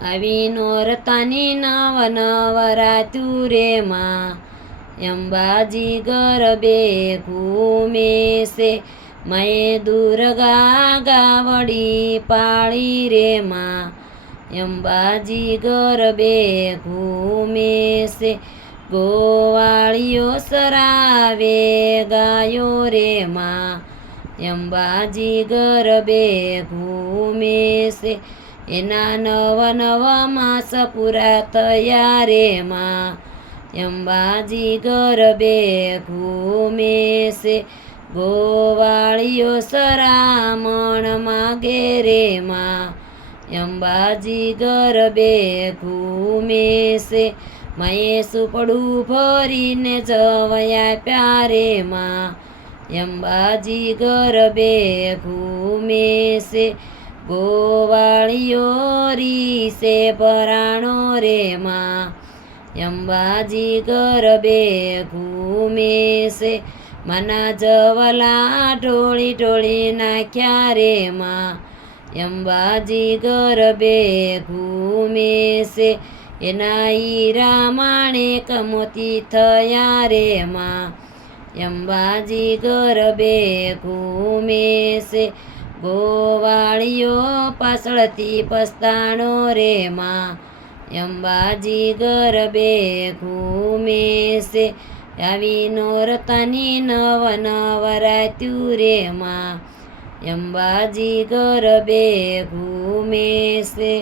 આવી નોરતાની નવ નવરાત્યું રે માં અંબાજી ગરબે ઘૂમે છે મેં દુર્ગા ગાવડી પાળી રે માં અંબાજી ગરબે ઘૂમે છે ગોવાળીઓ સરાવે ગાયો રે માં અંબાજી ગરબે ઘૂમે છે એના નવ નવ માસ પૂરા થયા રે માં અંબાજી ગરબે ઘૂમે છે ગોવાળીઓ સરામણ માગે રે માં અંબાજી ગરબે ઘૂમે છે મેં સુપડું ભરીને જવયા પ્યારે માં અંબાજી ગરબે ઘૂમે છે ગોવાળીઓ રીસે પરાણો રે માં અંબાજી ગરબે ઘૂમે છે મના જવલા ઢોળી ઢોળી નાખ્યા રે માં અંબાજી ગરબે ઘૂમે છે એના હીરા માણેક મોતી થયા રે માં અંબાજી ગરબે ઘૂમે છે ગોવાળીઓ પાછળથી પસ્તાણો રે માં અંબાજી ગરબે ઘૂમે છે આવી નોરતાની નવ નવરાત્યું રે માં અંબાજી ગરબે ઘૂમે છે।